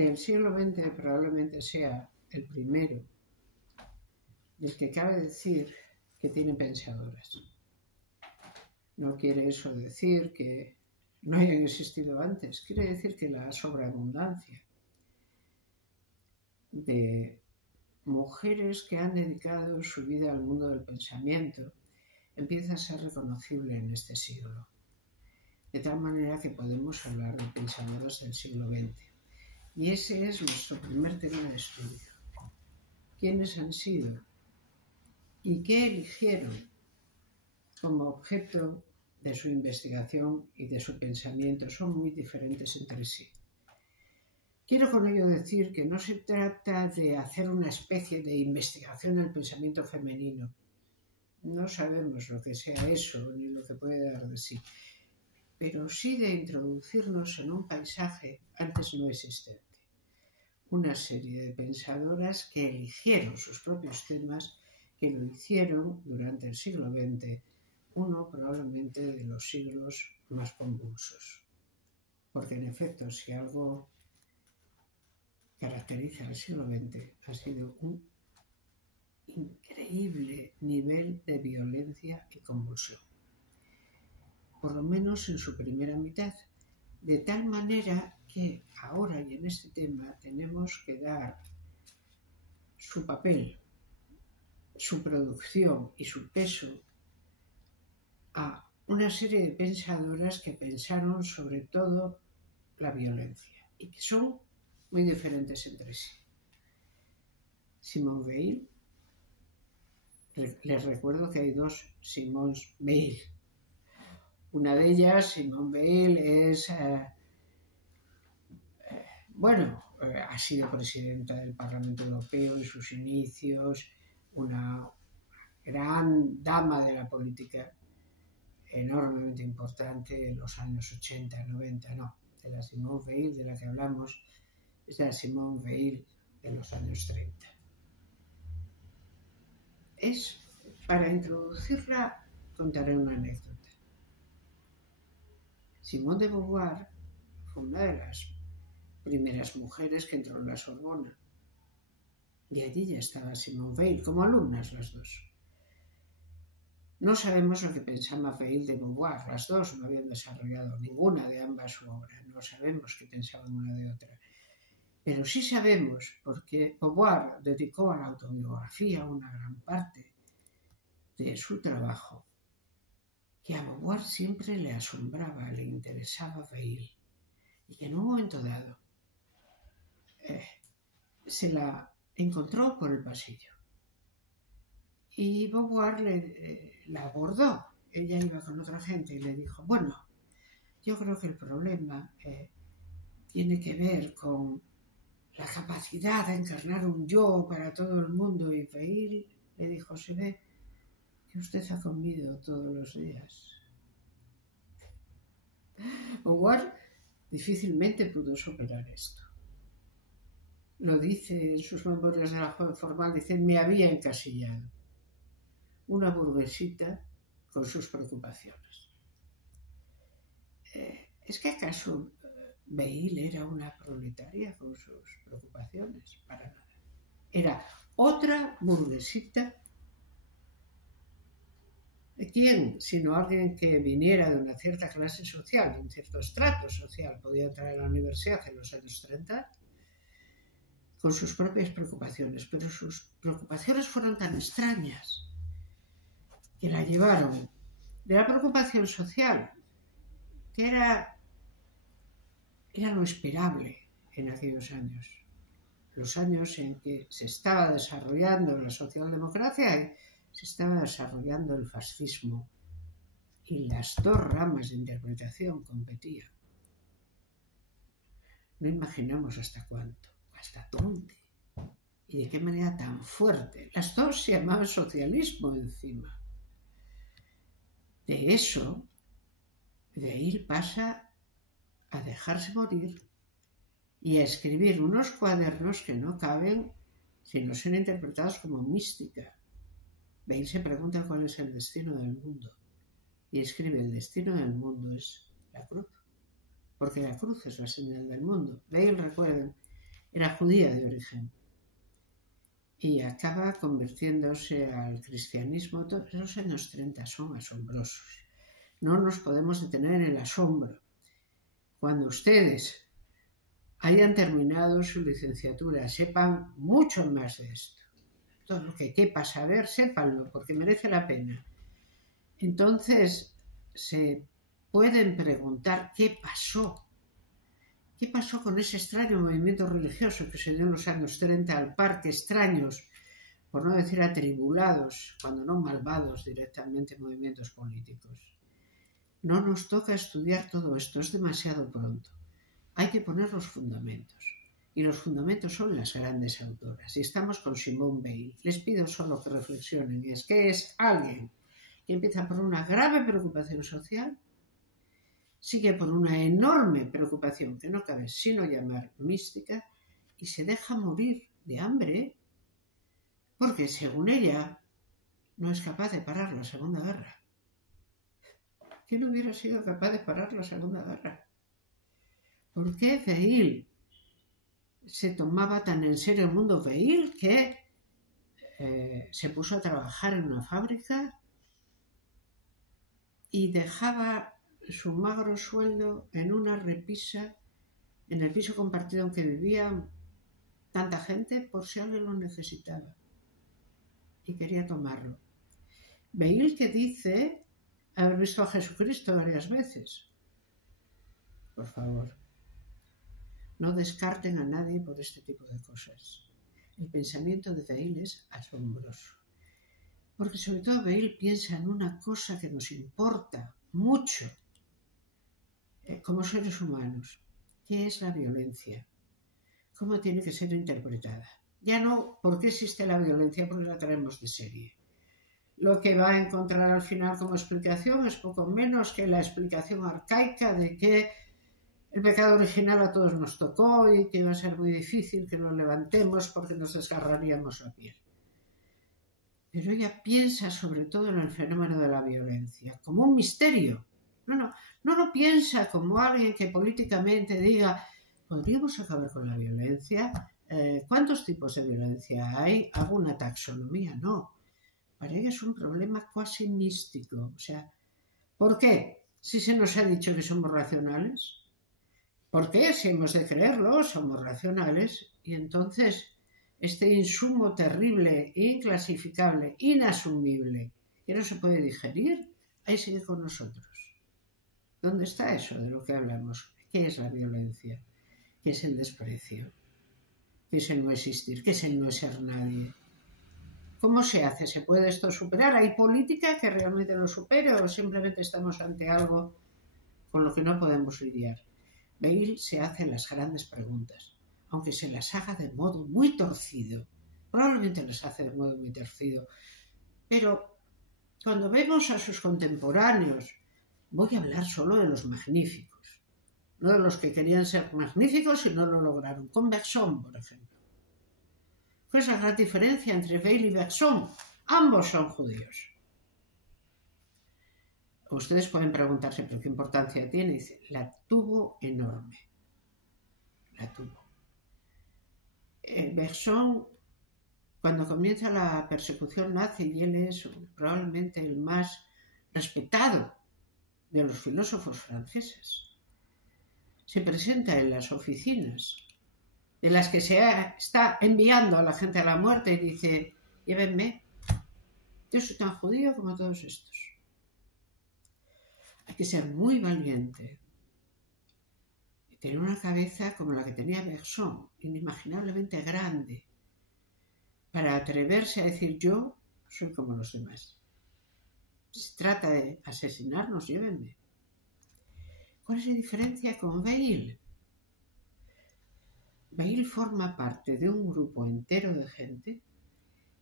El siglo XX probablemente sea el primero del que cabe decir que tiene pensadoras. No quiere eso decir que no hayan existido antes, quiere decir que la sobreabundancia de mujeres que han dedicado su vida al mundo del pensamiento empieza a ser reconocible en este siglo, de tal manera que podemos hablar de pensadoras del siglo XX. Y ese es nuestro primer tema de estudio. ¿Quiénes han sido y qué eligieron como objeto de su investigación y de su pensamiento? Son muy diferentes entre sí. Quiero con ello decir que no se trata de hacer una especie de investigación del pensamiento femenino. No sabemos lo que sea eso ni lo que puede dar de sí, pero sí de introducirnos en un paisaje antes no existente. Una serie de pensadoras que eligieron sus propios temas, que lo hicieron durante el siglo XX, uno probablemente de los siglos más convulsos. Porque en efecto, si algo caracteriza al siglo XX, ha sido un increíble nivel de violencia y convulsión. Por lo menos en su primera mitad. De tal manera que ahora y en este tema tenemos que dar su papel, su producción y su peso a una serie de pensadoras que pensaron sobre todo la violencia y que son muy diferentes entre sí. Simone Weil, les recuerdo que hay dos Simone Weil. Una de ellas, Simone Weil, ha sido presidenta del Parlamento Europeo en sus inicios, una gran dama de la política, enormemente importante en los años 80, 90, no. De la Simone Weil de la que hablamos es la Simone Weil de los años 30. Para introducirla, contaré una anécdota. Simone de Beauvoir fue una de las primeras mujeres que entró en la Sorbona. Y allí ya estaba Simone Weil, como alumnas las dos. No sabemos lo que pensaba Weil de Beauvoir, las dos no habían desarrollado ninguna de ambas su obra, no sabemos qué pensaban una de otra. Pero sí sabemos, porque Beauvoir dedicó a la autobiografía una gran parte de su trabajo, que a Beauvoir siempre le asombraba, le interesaba Weil, y que en un momento dado se la encontró por el pasillo. Y Beauvoir la abordó. Ella iba con otra gente y le dijo, bueno, yo creo que el problema tiene que ver con la capacidad de encarnar un yo para todo el mundo. Y Weil le dijo, se ve que usted ha comido todos los días. Beauvoir difícilmente pudo superar esto. Lo dice en sus memorias de la joven formal, dice, me había encasillado. Una burguesita con sus preocupaciones. ¿Es que acaso Weil era una proletaria con sus preocupaciones? Para nada. Era otra burguesita. ¿Quién? Sino alguien que viniera de una cierta clase social, de un cierto estrato social, podía entrar a la universidad en los años 30 con sus propias preocupaciones, pero sus preocupaciones fueron tan extrañas que la llevaron de la preocupación social, que era lo esperable en aquellos años, los años en que se estaba desarrollando la socialdemocracia y se estaba desarrollando el fascismo, y las dos ramas de interpretación competían. No imaginamos hasta cuánto, hasta dónde y de qué manera tan fuerte. Las dos se llamaban socialismo encima. De eso, Weil pasa a dejarse morir y a escribir unos cuadernos que no caben sino ser interpretados como mística. Weil se pregunta cuál es el destino del mundo y escribe, el destino del mundo es la cruz, porque la cruz es la señal del mundo. Weil, recuerden, Era judía de origen y acaba convirtiéndose al cristianismo. Todos los años 30 son asombrosos. No nos podemos detener en el asombro. Cuando ustedes hayan terminado su licenciatura, sepan mucho más de esto. Todo lo que quepa saber, sépanlo, porque merece la pena. Entonces, se pueden preguntar qué pasó. ¿Qué pasó con ese extraño movimiento religioso que se dio en los años 30 al par? Que extraños, por no decir atribulados, cuando no malvados directamente, movimientos políticos. No nos toca estudiar todo esto, es demasiado pronto. Hay que poner los fundamentos. Y los fundamentos son las grandes autoras. Y estamos con Simone Weil. Les pido solo que reflexionen. Y es que es alguien que empieza por una grave preocupación social, sigue por una enorme preocupación que no cabe sino llamar mística, y se deja morir de hambre porque, según ella, no es capaz de parar la Segunda Guerra. ¿Quién hubiera sido capaz de parar la Segunda Guerra? ¿Por qué Weil se tomaba tan en serio el mundo? Weil que se puso a trabajar en una fábrica y dejaba su magro sueldo en una repisa en el piso compartido en que vivía tanta gente por si alguien lo necesitaba y quería tomarlo. Weil que dice haber visto a Jesucristo varias veces. Por favor, no descarten a nadie por este tipo de cosas. El pensamiento de Weil es asombroso, porque sobre todo Weil piensa en una cosa que nos importa mucho como seres humanos, que es la violencia. ¿Cómo tiene que ser interpretada? Ya no por qué existe la violencia, porque la traemos de serie. Lo que va a encontrar al final como explicación es poco menos que la explicación arcaica de que el pecado original a todos nos tocó y que va a ser muy difícil que lo levantemos porque nos desgarraríamos la piel. Pero ella piensa sobre todo en el fenómeno de la violencia, como un misterio. No lo piensa como alguien que políticamente diga, ¿podríamos acabar con la violencia? ¿Cuántos tipos de violencia hay? ¿Hago una taxonomía? No. Para ella es un problema cuasi místico. O sea, ¿por qué? Si se nos ha dicho que somos racionales. ¿Por qué? Si hemos de creerlo, somos racionales. Y entonces, este insumo terrible, inclasificable, inasumible, que no se puede digerir, ahí sigue con nosotros. ¿Dónde está eso de lo que hablamos? ¿Qué es la violencia? ¿Qué es el desprecio? ¿Qué es el no existir? ¿Qué es el no ser nadie? ¿Cómo se hace? ¿Se puede esto superar? ¿Hay política que realmente lo supere o simplemente estamos ante algo con lo que no podemos lidiar? Weil se hace las grandes preguntas, aunque se las haga de modo muy torcido. Probablemente las hace de modo muy torcido. Pero cuando vemos a sus contemporáneos, voy a hablar solo de los magníficos, no de los que querían ser magníficos y no lo lograron. Con Bergson, por ejemplo. ¿Cuál es la gran diferencia entre Weil y Bergson? Ambos son judíos. Ustedes pueden preguntarse, ¿pero qué importancia tiene? Dice, la tuvo enorme. La tuvo. Bergson, cuando comienza la persecución nazi, y él es probablemente el más respetado de los filósofos franceses, se presenta en las oficinas de las que se está enviando a la gente a la muerte y dice, llévenme, yo soy tan judío como todos estos. Hay que ser muy valiente y tener una cabeza como la que tenía Bergson, inimaginablemente grande, para atreverse a decir yo soy como los demás. Se trata de asesinarnos, llévenme. ¿Cuál es la diferencia con Weil? Weil forma parte de un grupo entero de gente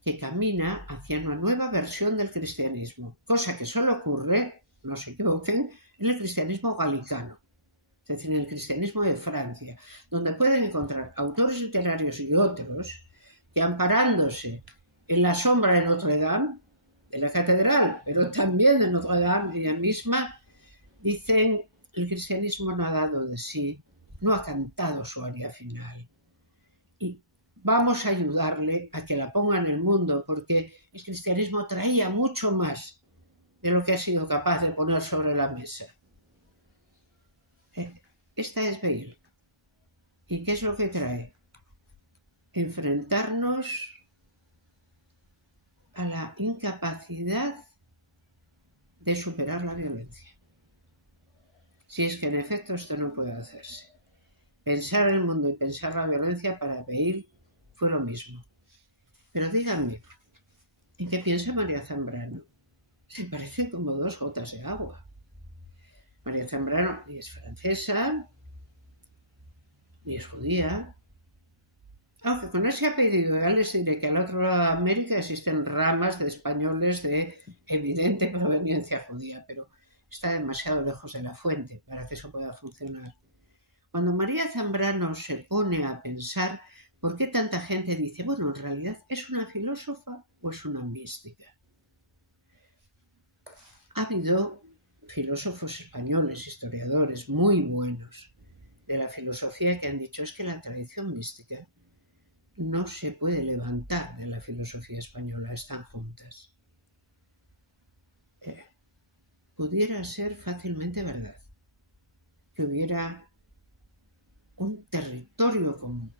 que camina hacia una nueva versión del cristianismo, cosa que solo ocurre, no se equivoquen, en el cristianismo galicano, es decir, en el cristianismo de Francia, donde pueden encontrar autores literarios y otros que, amparándose en la sombra de Notre Dame, de la catedral, pero también de Notre Dame ella misma, dicen, el cristianismo no ha dado de sí, no ha cantado su aria final. vamos a ayudarle a que la ponga en el mundo, porque el cristianismo traía mucho más de lo que ha sido capaz de poner sobre la mesa. Esta es Beil. ¿Y qué es lo que trae? Enfrentarnos a la incapacidad de superar la violencia. Si es que en efecto esto no puede hacerse. Pensar el mundo y pensar la violencia para Beil fue lo mismo. Pero díganme, ¿en qué piensa María Zambrano? Se parecen como dos gotas de agua. María Zambrano ni es francesa, ni es judía. Aunque con ese apellido ya les diré que al otro lado de América existen ramas de españoles de evidente proveniencia judía, pero está demasiado lejos de la fuente para que eso pueda funcionar. Cuando María Zambrano se pone a pensar por qué tanta gente dice, bueno, en realidad, ¿es una filósofa o es una mística? Ha habido filósofos españoles, historiadores muy buenos de la filosofía que han dicho es que la tradición mística no se puede levantar de la filosofía española, están juntas. Pudiera ser fácilmente verdad que hubiera un territorio común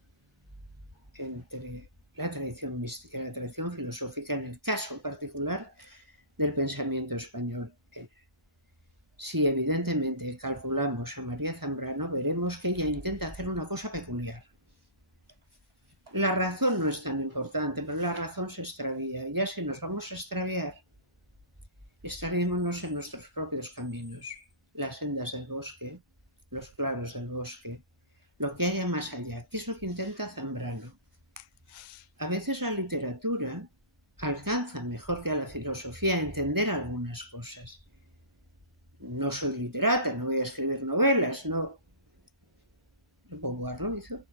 entre la tradición mística y la tradición filosófica en el caso particular del pensamiento español. Si evidentemente calculamos a María Zambrano, veremos que ella intenta hacer una cosa peculiar. La razón no es tan importante, pero la razón se extravía. Y ya si nos vamos a extraviar, extraviémonos en nuestros propios caminos, las sendas del bosque, los claros del bosque, lo que haya más allá. ¿Qué es lo que intenta Zambrano? A veces la literatura alcanza mejor que a la filosofía a entender algunas cosas. No soy literata, no voy a escribir novelas, no. Beauvoir lo hizo.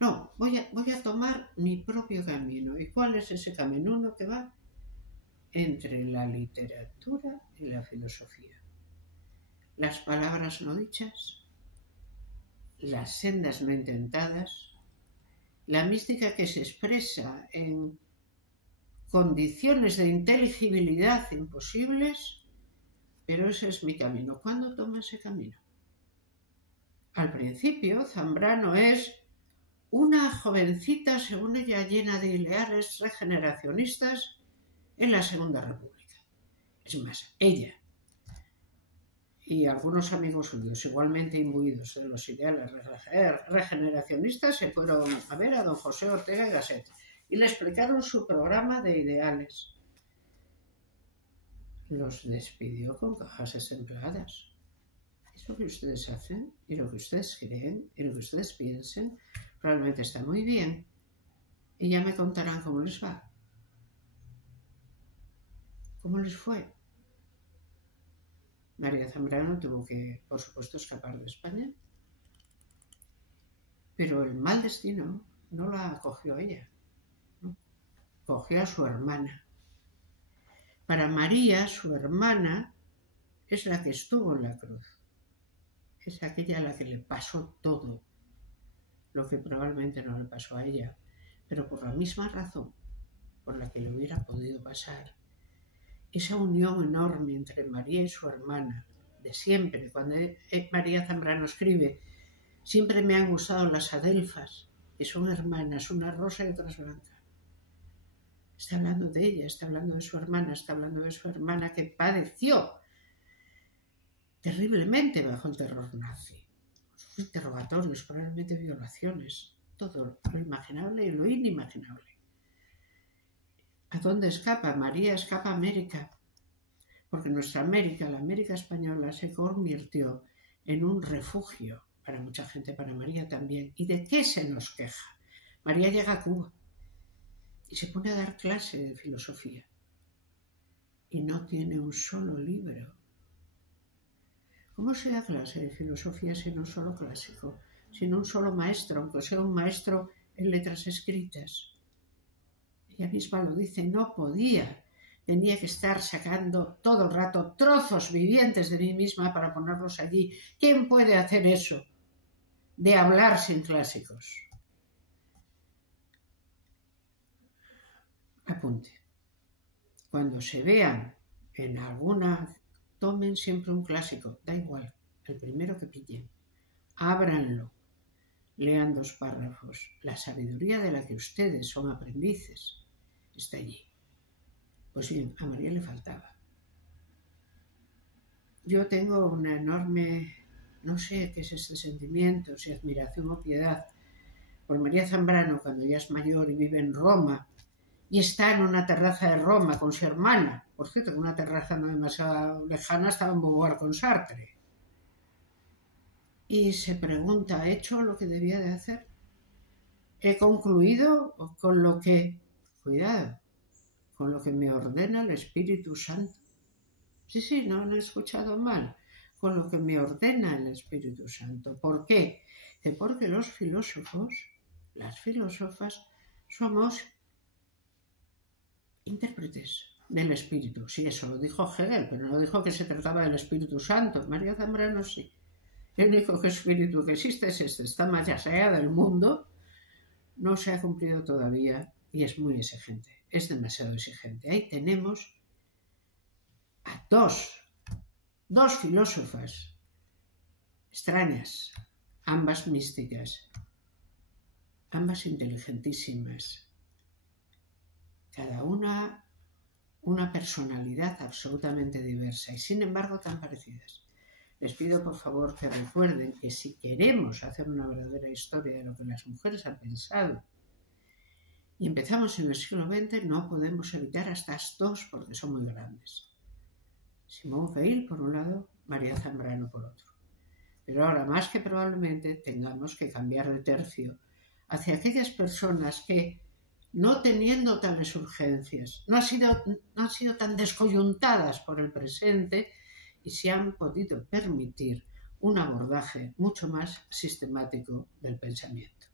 No, voy a tomar mi propio camino. ¿Y cuál es ese camino? Uno que va entre la literatura y la filosofía. Las palabras no dichas, las sendas no intentadas, la mística que se expresa en condiciones de inteligibilidad imposibles, pero ese es mi camino. ¿Cuándo toma ese camino? Al principio, Zambrano es una jovencita, según ella, llena de ideales regeneracionistas en la Segunda República. Es más, ella y algunos amigos suyos, igualmente imbuidos de los ideales regeneracionistas, se fueron a ver a don José Ortega y Gasset y le explicaron su programa de ideales. Los despidió con cajas desempleadas. Es lo que ustedes hacen y lo que ustedes creen y lo que ustedes piensen probablemente está muy bien y ya me contarán cómo les va. ¿Cómo les fue? María Zambrano tuvo que, por supuesto, escapar de España, pero el mal destino no la acogió a ella, ¿no? Cogió a su hermana. Para María, su hermana es la que estuvo en la cruz, es aquella a la que le pasó todo, lo que probablemente no le pasó a ella, pero por la misma razón por la que le hubiera podido pasar. Esa unión enorme entre María y su hermana, de siempre. Cuando María Zambrano escribe, siempre me han gustado las adelfas, que son hermanas, una rosa y otra es blanca. Está hablando de ella, está hablando de su hermana, está hablando de su hermana que padeció terriblemente bajo el terror nazi. Sus interrogatorios, probablemente violaciones, todo lo imaginable y lo inimaginable. ¿A dónde escapa? María escapa a América, porque nuestra América, la América española, se convirtió en un refugio para mucha gente, para María también. ¿Y de qué se nos queja? María llega a Cuba y se pone a dar clase de filosofía y no tiene un solo libro. ¿Cómo se da clase de filosofía sin un solo clásico, sin un solo maestro, aunque sea un maestro en letras escritas? Ella misma lo dice, no podía, tenía que estar sacando todo el rato trozos vivientes de mí misma para ponerlos allí. ¿Quién puede hacer eso? De hablar sin clásicos. apunte. Cuando se vean en alguna, tomen siempre un clásico, da igual, el primero que pillen, ábranlo, lean 2 párrafos. La sabiduría de la que ustedes son aprendices está allí. Pues bien, a María le faltaba. Yo tengo una enorme, no sé qué es este sentimiento, si admiración o piedad, por María Zambrano cuando ya es mayor y vive en Roma y está en una terraza de Roma con su hermana. Por cierto, en una terraza no demasiado lejana estaba en Beauvoir con Sartre. Y se pregunta, ¿he hecho lo que debía de hacer? ¿He concluido con lo que, cuidado, con lo que me ordena el Espíritu Santo? Sí, no he escuchado mal. Con lo que me ordena el Espíritu Santo. ¿Por qué? Porque los filósofos, las filósofas, somos intérpretes del Espíritu. Sí, eso lo dijo Hegel, pero no dijo que se trataba del Espíritu Santo. María Zambrano sí. El único espíritu que existe es este. Está más allá del mundo. No se ha cumplido todavía y es muy exigente. Es demasiado exigente. Ahí tenemos a dos filósofas extrañas, ambas místicas, ambas inteligentísimas, cada una personalidad absolutamente diversa y sin embargo tan parecidas. Les pido por favor que recuerden que si queremos hacer una verdadera historia de lo que las mujeres han pensado y empezamos en el siglo XX, no podemos evitar a estas dos porque son muy grandes. Simone Weil por un lado, María Zambrano por otro. Pero ahora más que probablemente tengamos que cambiar de tercio hacia aquellas personas que, no teniendo tales urgencias, no han sido tan descoyuntadas por el presente y se han podido permitir un abordaje mucho más sistemático del pensamiento.